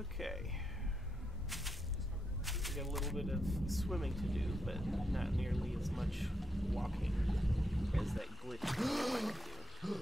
Okay. We got a little bit of swimming to do, but not nearly as much walking as that glitch might do.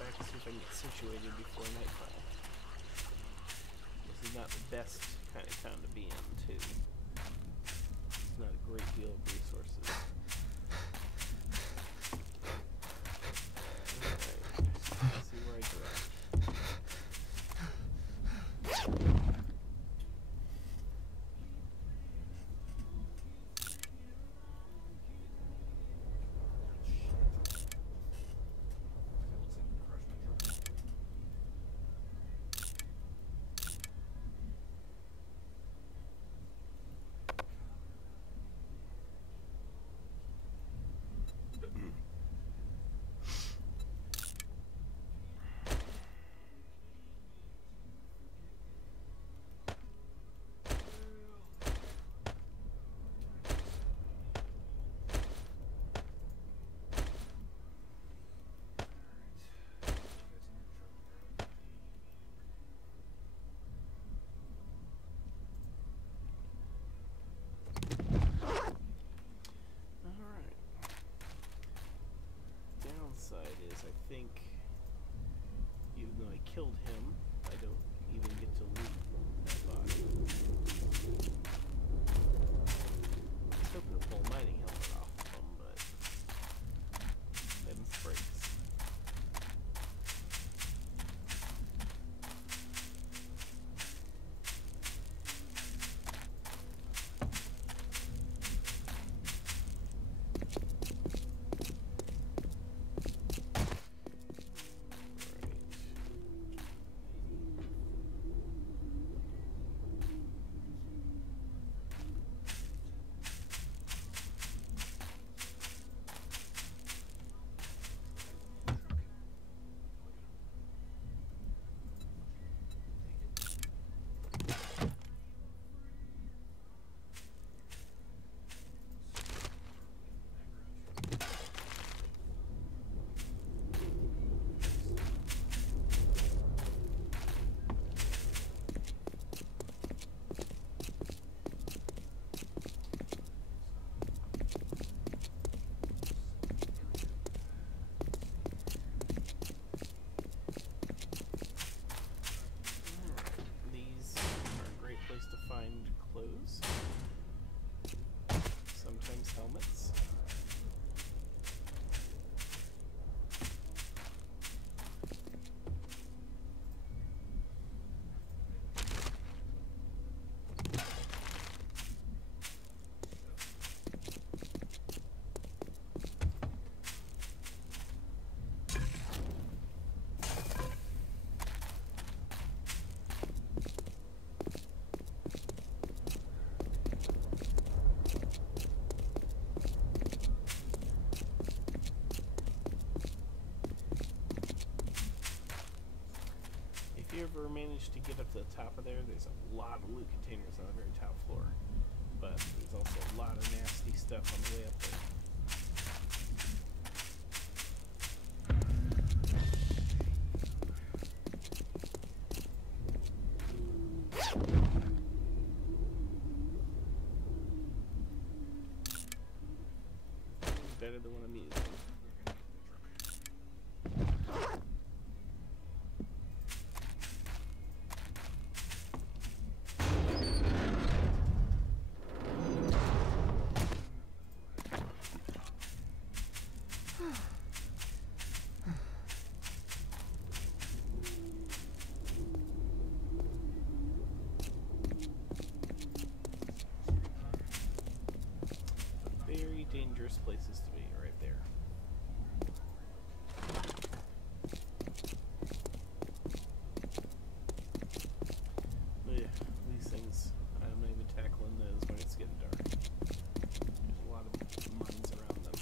Back to see if I can get situated before nightfall. This is not the best kind of town to be in, too. There's not a great deal of resources. Alright, let's see where I go. Is I think even though I killed him, I don't even get to loot that body. I was hoping to pull a mining helmet off of him, but them's breaks. Sometimes helmets. If you ever manage to get up to the top of there, there's a lot of loot containers on the very top floor. But there's also a lot of nasty stuff on the way up there. Better than what I'm using. dangerous places to be, right there. Yeah, these things, I'm not even tackling those when it's getting dark. There's a lot of mines around them.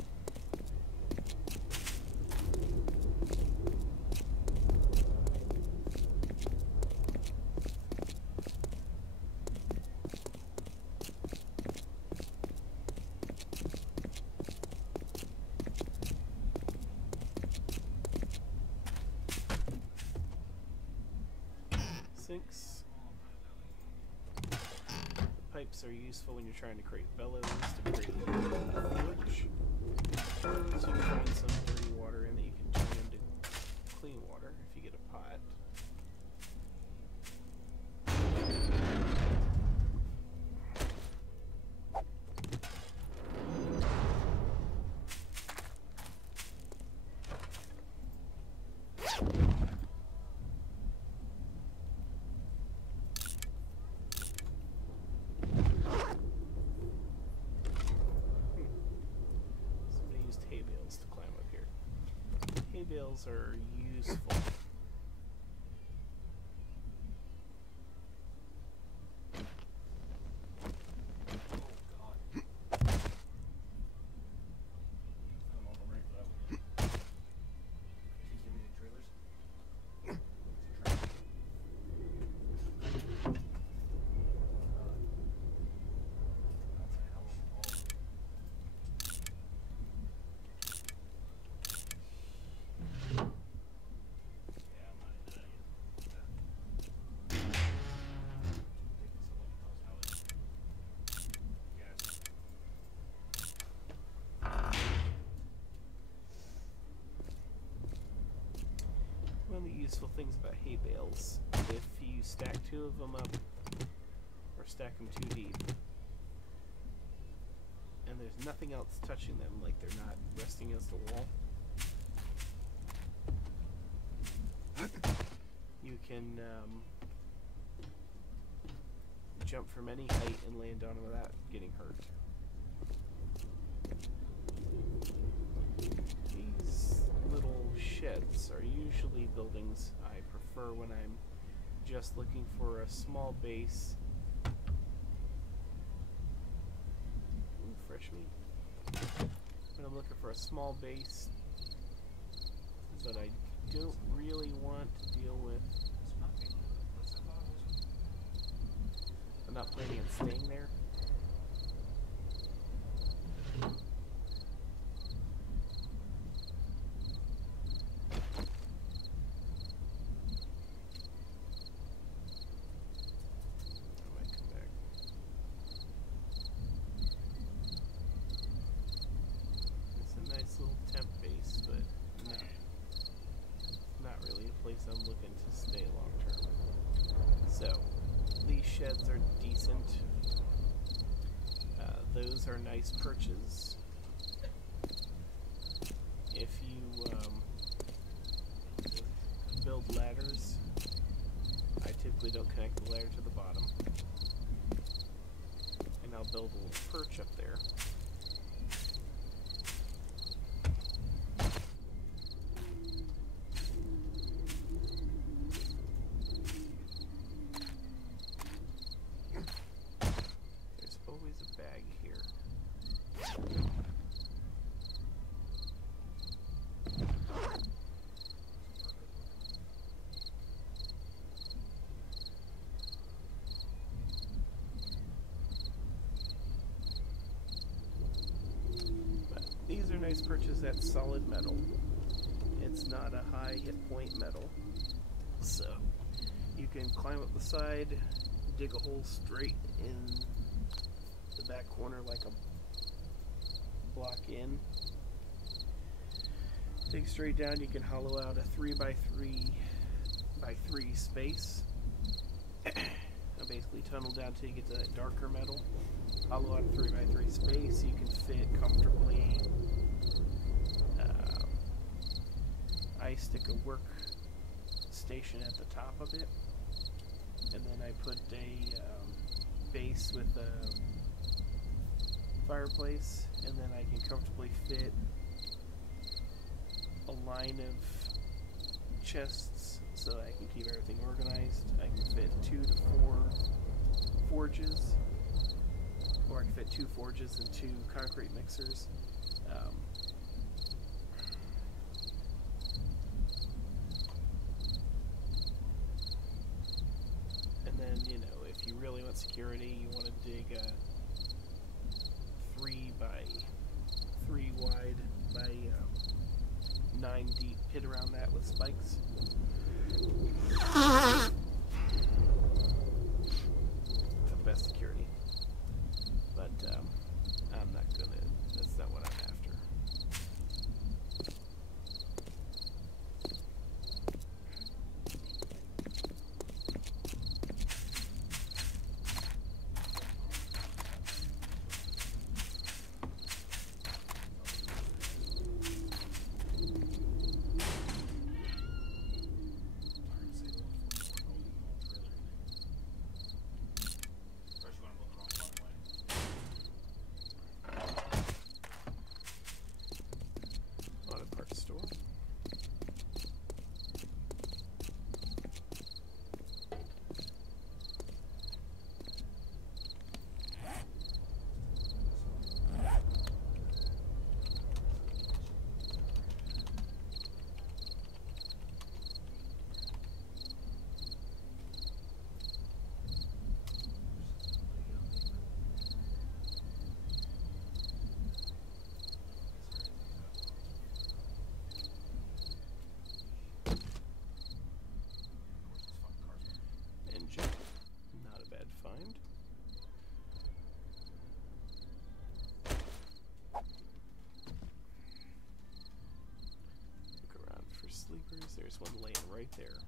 Sinks. Pipes are useful when you're trying to create bellows to create a forge. So you can find some dirty water in that you can turn into clean water if you get a pot. Hay bales are useful. One of the useful things about hay bales, if you stack two of them up, or stack them too deep, and there's nothing else touching them, like they're not resting against the wall, you can jump from any height and land on them without getting hurt. These little sheds are usually buildings I prefer when I'm just looking for a small base. Ooh, fresh meat. When I'm looking for a small base that I don't really want to deal with. I'm not planning on staying there. I'm looking to stay long term. So, these sheds are decent. Those are nice perches. If you build ladders, I typically don't connect the ladder to the bottom. And I'll build a little perch up there. These are nice perches that's solid metal. It's not a high hit point metal. So you can climb up the side, dig a hole straight in the back corner like a block in. Dig straight down, you can hollow out a 3x3 by 3 space. And basically tunnel down till you get to that darker metal. Hollow out a 3x3 space, you can fit comfortably. I stick a work station at the top of it, and then I put a base with a fireplace and then I can comfortably fit a line of chests so that I can keep everything organized. I can fit 2 to 4 forges, or I can fit 2 forges and 2 concrete mixers. And then, you know, if you really want security, you want to dig a 3 by 3 wide by 9 deep pit around that with spikes. For the best security. But I'm not gonna, that's not what I'm after. Not a bad find. Look around for sleepers. There's one laying right there.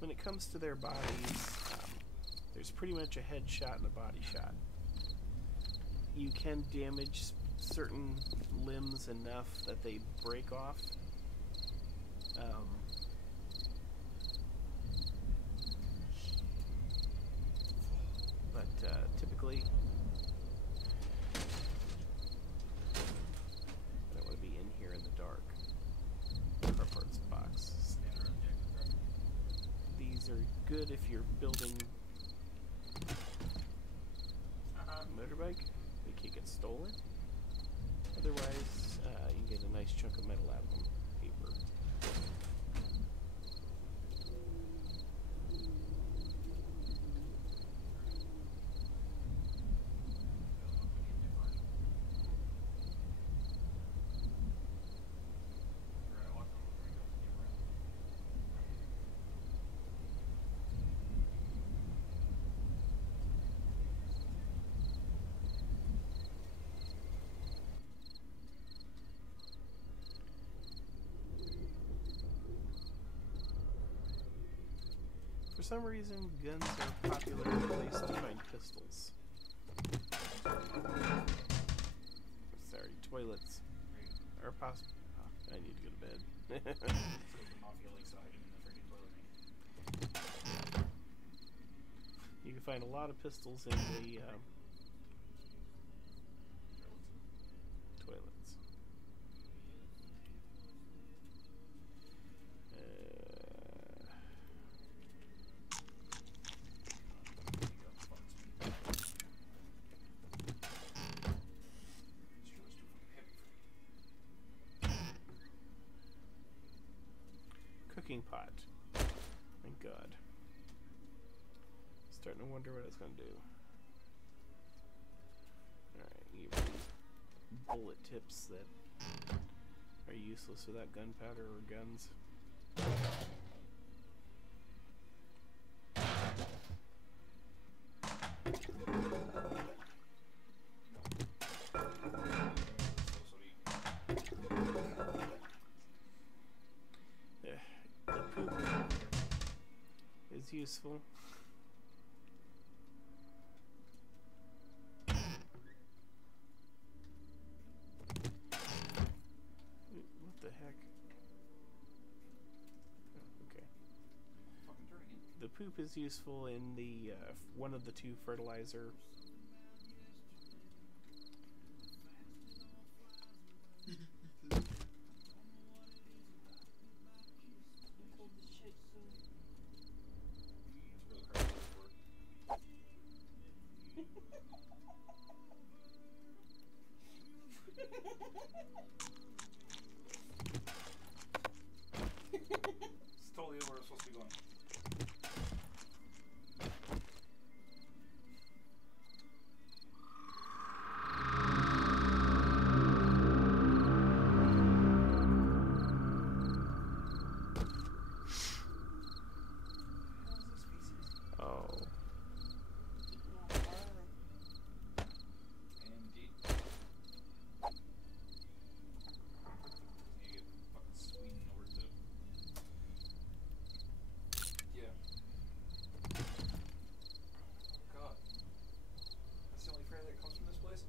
When it comes to their bodies, there's pretty much a headshot and a body shot. You can damage certain limbs enough that they break off. But typically, I don't want to be in here in the dark. Car parts box. These are good if you're building a motorbike. They can't get stolen. Otherwise, you get a nice chunk of metal out of them. Paper. For some reason, guns are popular place to find pistols. Sorry, toilets are possible. Oh, I need to go to bed. You can find a lot of pistols in the toilets. Cooking pot. Thank God. starting to wonder what it's going to do. Alright, you have these bullet tips that are useless without gunpowder or guns. The poop is useful. What the heck? Oh, okay. The poop is useful in the one of the two fertilizer. It's totally where it's supposed to be going. Oh. Indeed. You get fucking sweet in order to. Yeah. God. That's the only fare that comes from this place?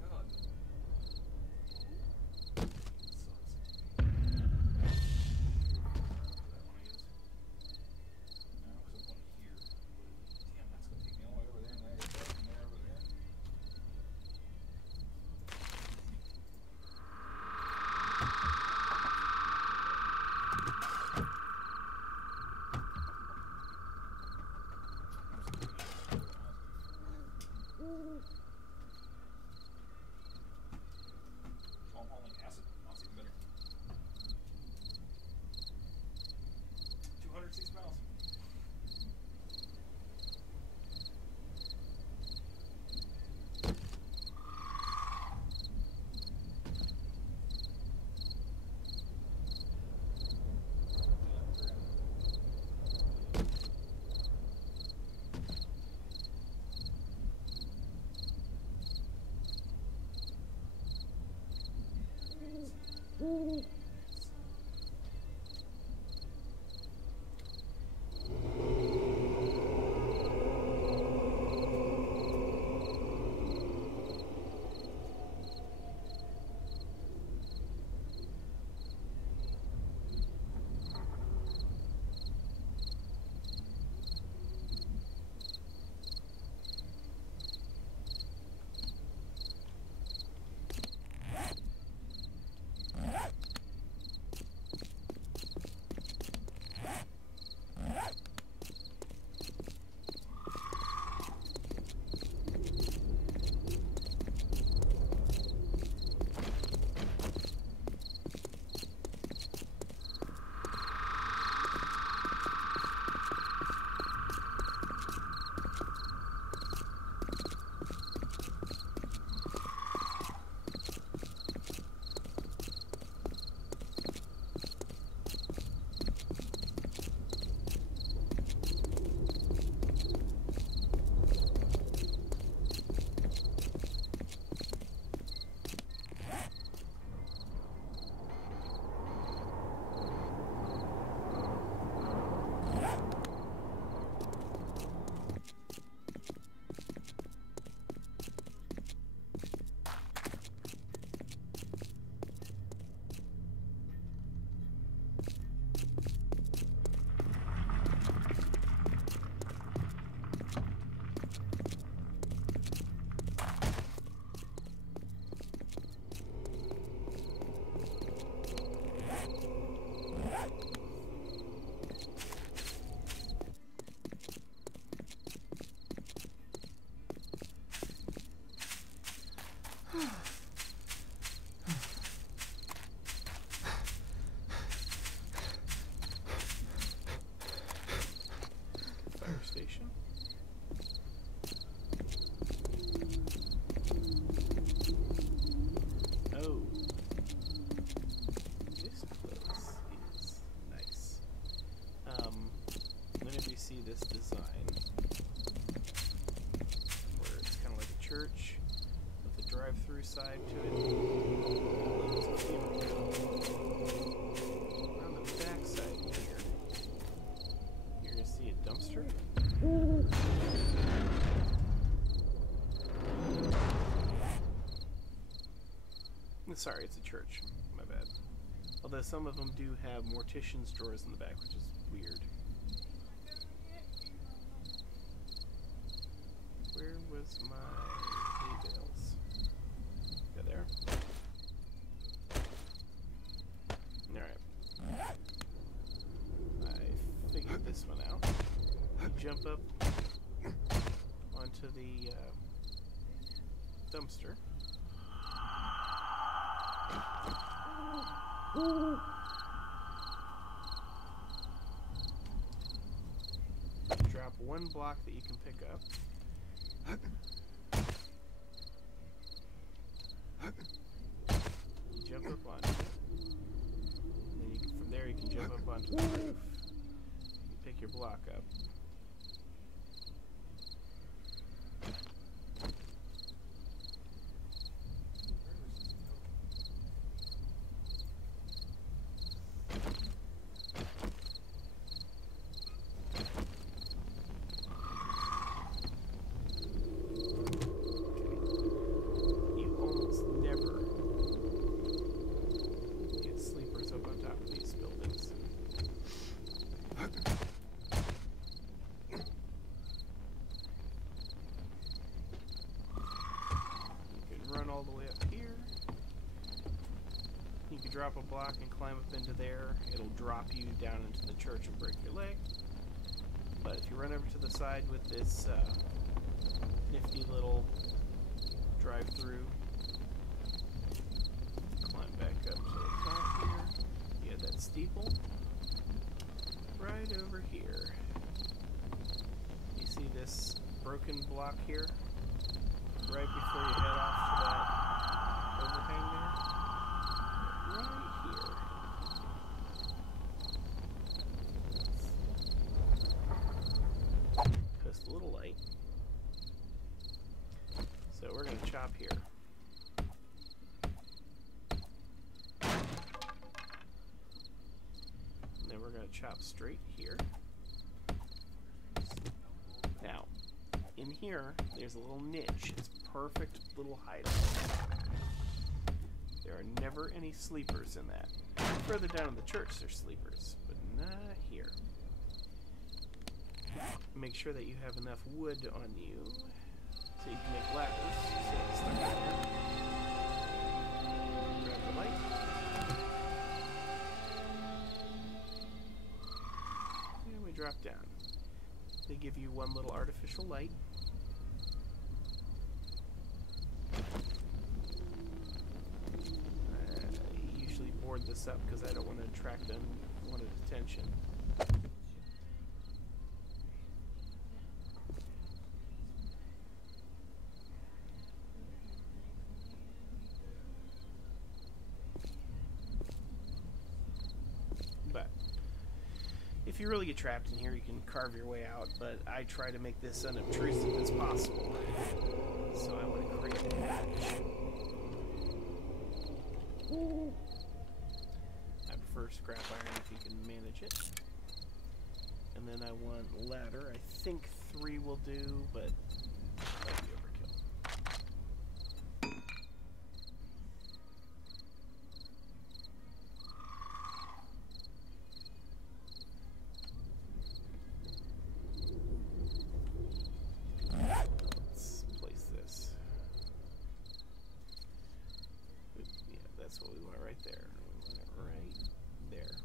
God. Sucks. That one I use. No, because I want it here. Damn, that's gonna take me all the way over there and there, and there, over there. Oh, I'm hauling acid. That's even better. 206 miles. see this design where it's kind of like a church with a drive-through side to it. On the back side here, you're going to see a dumpster. Sorry, it's a church. My bad. Although some of them do have mortician's drawers in the back, which is weird. Where was my hay bales? Yeah, there. Alright. I figured this one out. You jump up onto the dumpster. Drop one block that you can pick up. You jump up onto it. And then from there you can jump up onto the roof. You pick your block up. All the way up here. You can drop a block and climb up into there. It'll drop you down into the church and break your leg. But if you run over to the side with this nifty little drive-through, climb back up to the top here. You have that steeple right over here. You see this broken block here? Right before you head off to that overhang there. Right here. Just a little light. So we're going to chop here. And then we're going to chop straight here. Now, in here, there's a little niche. It's perfect little hideout. There are never any sleepers in that. Further down in the church, there's sleepers, but not here. Make sure that you have enough wood on you so you can make ladders. So stuck in there. Grab the light. And we drop down. They give you one little artificial light. I usually board this up because I don't want to attract unwanted attention. But if you really get trapped in here, you can carve your way out, but I try to make this unobtrusive as possible. So I want to create a hatch. I prefer scrap iron if you can manage it. And then I want ladder. I think 3 will do, but that might be overkill. Let's place this. Yeah, that's what we want right there. We want it right there.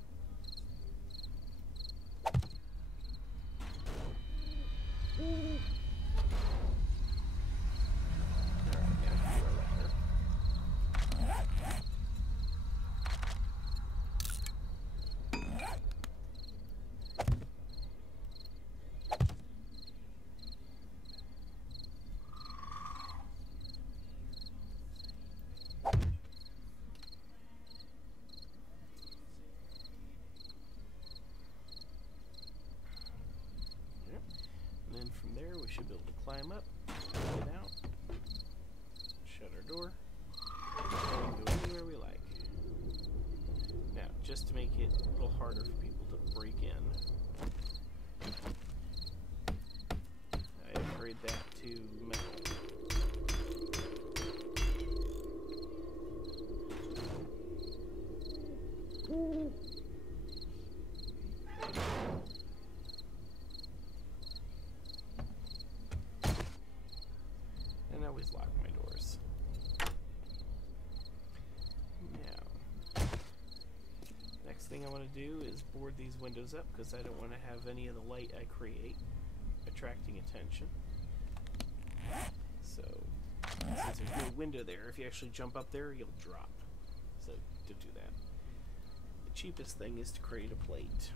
should be able to climb up, get out, shut our door, and go anywhere we like. Now, just to make it a little harder for people to break in, I upgrade that to metal. And I always lock my doors. Now, next thing I want to do is board these windows up because I don't want to have any of the light I create attracting attention. So, since there's no window there, if you actually jump up there, you'll drop. So, don't do that. The cheapest thing is to create a plate.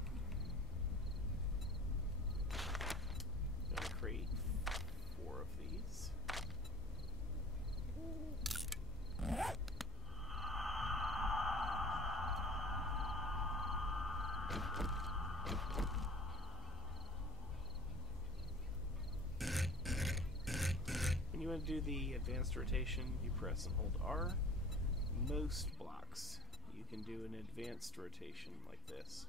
I'm going to create 4 of these. When you want to do the advanced rotation, you press and hold R. Most blocks, you can do an advanced rotation like this.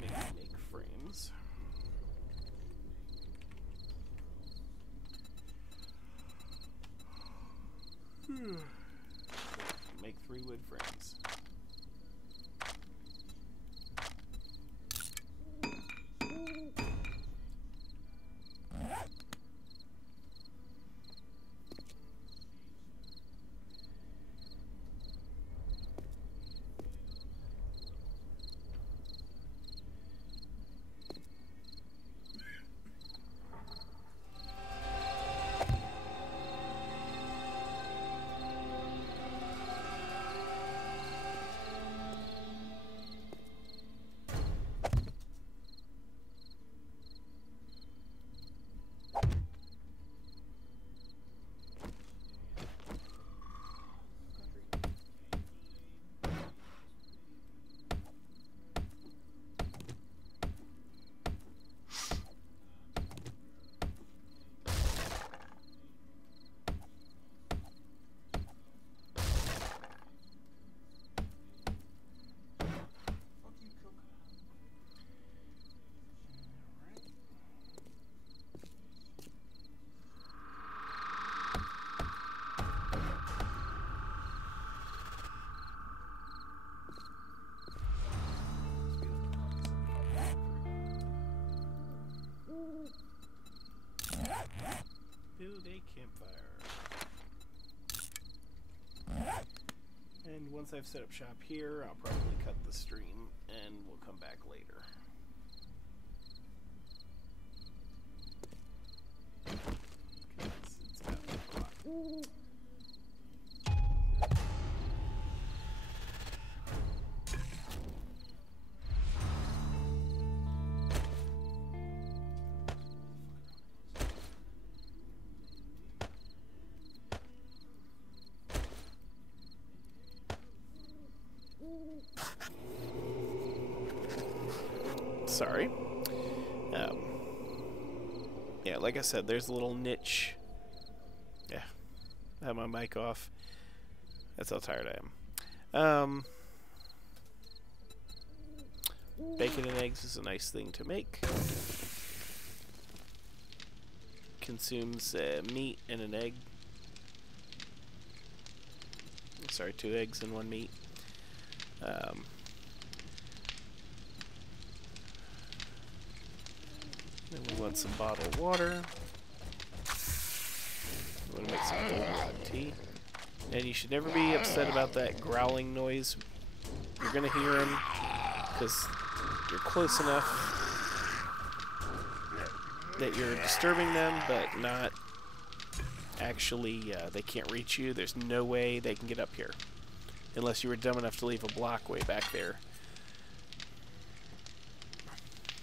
Make frames. Make 3 wood frames. Build a campfire. And once I've set up shop here, I'll probably cut the stream and we'll come back later. It's about 1 o'clock. sorry. Yeah, like I said, there's a little niche. Yeah, I have my mic off. That's how tired I am. Bacon and eggs is a nice thing to make. Consumes meat and an egg. Sorry, 2 eggs and 1 meat. Then we want some bottled water. We want to make some cold tea. And you should never be upset about that growling noise. You're going to hear him because you're close enough that you're disturbing them, but not actually, they can't reach you. There's no way they can get up here unless you were dumb enough to leave a block way back there.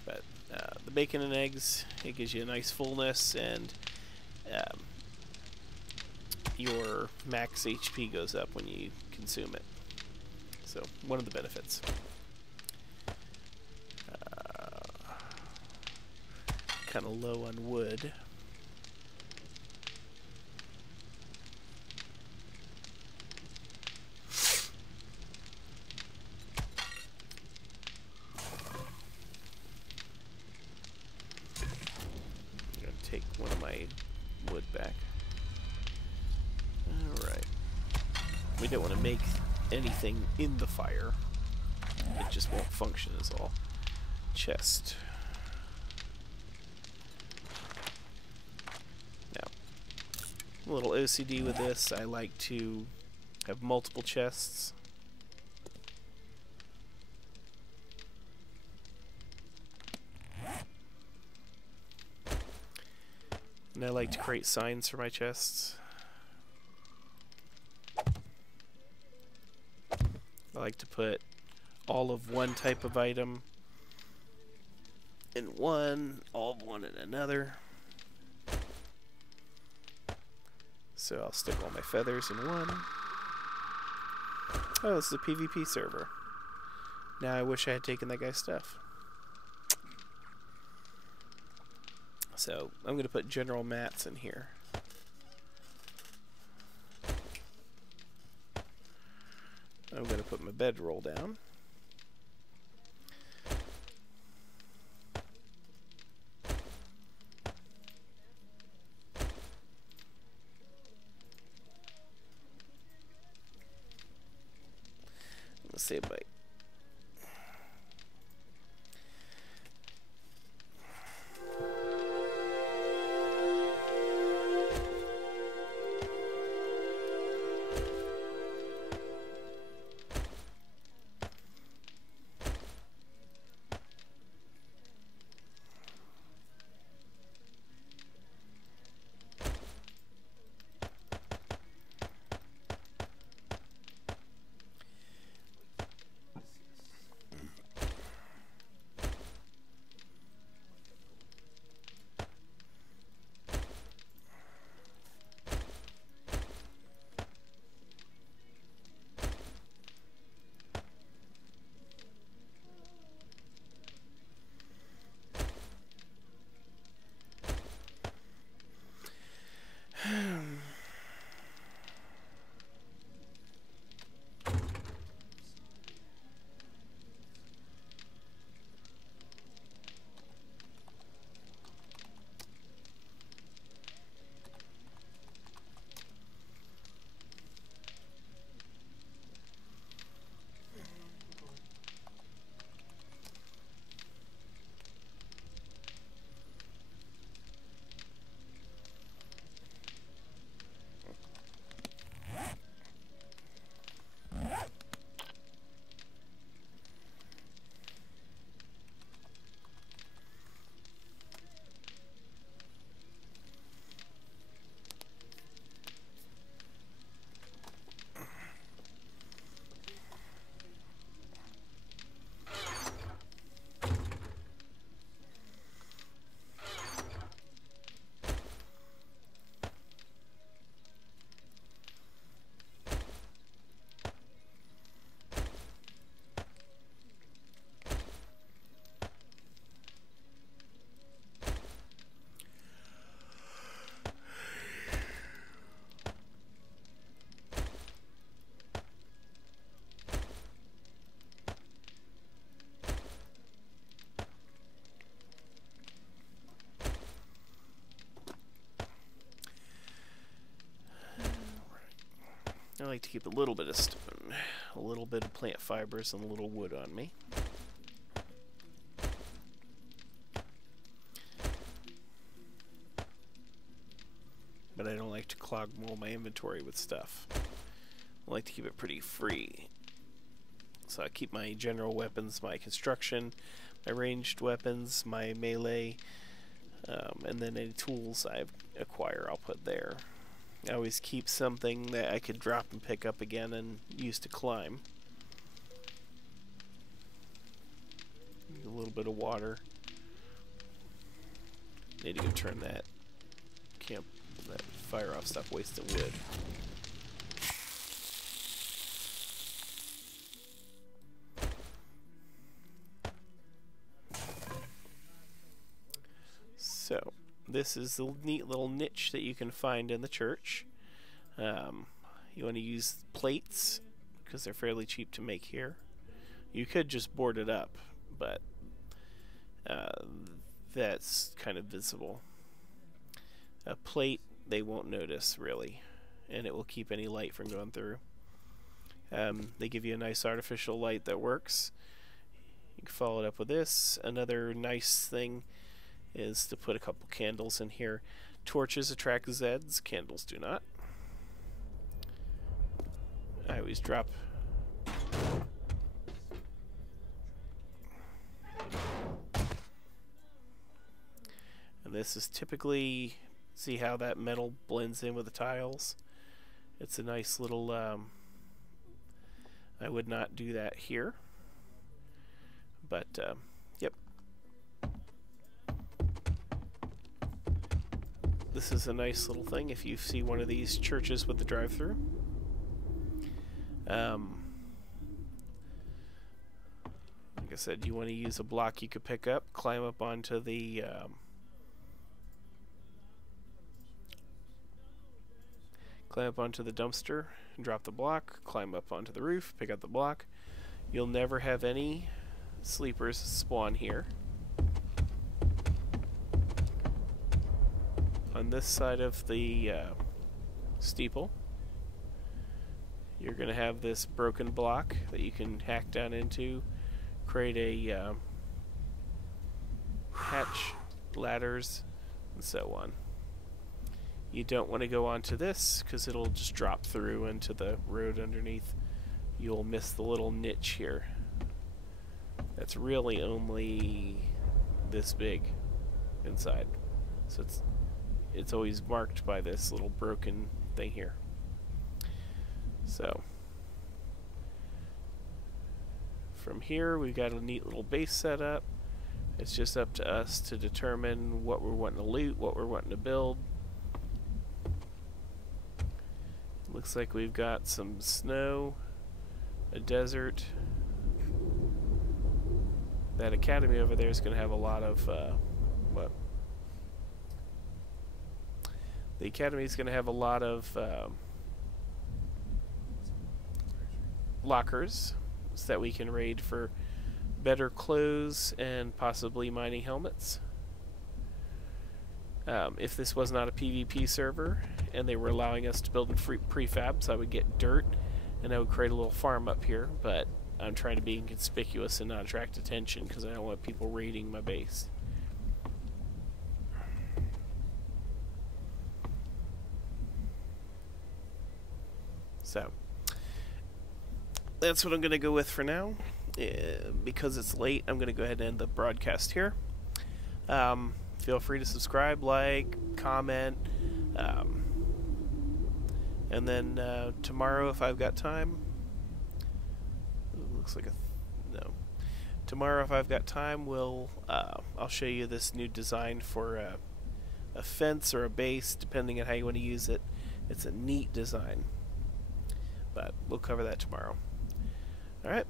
But the bacon and eggs, it gives you a nice fullness, and your max HP goes up when you consume it. So, one of the benefits. Kind of low on wood. I'm going to take one of my wood back. Alright. We don't want to make anything in the fire. It just won't function is all. Chest. A little OCD with this. I like to have multiple chests. And I like to create signs for my chests. I like to put all of one type of item in one, all of one in another. So I'll stick all my feathers in one. Oh, this is a PvP server. Now I wish I had taken that guy's stuff. So I'm going to put general mats in here. I'm going to put my bedroll down. Let's see a bite. I like to keep a little bit of stone, a little bit of plant fibers, and a little wood on me. But I don't like to clog all my inventory with stuff. I like to keep it pretty free. So I keep my general weapons, my construction, my ranged weapons, my melee, and then any tools I acquire I'll put there. I always keep something that I could drop and pick up again and use to climb. A little bit of water. Need to go turn that that fire off, stop wasting wood. So, this is the neat little niche that you can find in the church. You want to use plates because they're fairly cheap to make here. You could just board it up, but that's kind of visible. A plate they won't notice really, and it will keep any light from going through. They give you a nice artificial light that works. You can follow it up with this. Another nice thing is to put a couple candles in here. Torches attract Zeds, candles do not. I always drop and this is typically, see how that metal blends in with the tiles? It's a nice little I would not do that here, but yep. This is a nice little thing if you see one of these churches with the drive-through. Like I said, you want to use a block you could pick up, climb up onto the dumpster and drop the block, climb up onto the roof, pick up the block. You'll never have any sleepers spawn here. On this side of the steeple, you're going to have this broken block that you can hack down into, create a hatch, ladders, and so on. You don't want to go onto this because it'll just drop through into the road underneath. You'll miss the little niche here. That's really only this big inside. So it's always marked by this little broken thing here. So from here we've got a neat little base set up. It's just up to us to determine what we're wanting to loot, what we're wanting to build. Looks like we've got some snow, a desert. That academy over there is going to have a lot of what? The academy is going to have a lot of lockers so that we can raid for better clothes and possibly mining helmets. If this was not a PvP server and they were allowing us to build in free prefabs, I would get dirt and I would create a little farm up here, but I'm trying to be inconspicuous and not attract attention because I don't want people raiding my base. So that's what I'm going to go with for now. Because it's late, I'm going to go ahead and end the broadcast here. Feel free to subscribe, like, comment, and then tomorrow, if I've got time, looks like no. Tomorrow, if I've got time, I'll show you this new design for a fence or a base, depending on how you want to use it. It's a neat design, but we'll cover that tomorrow. All right.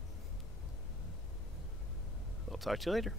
I'll talk to you later.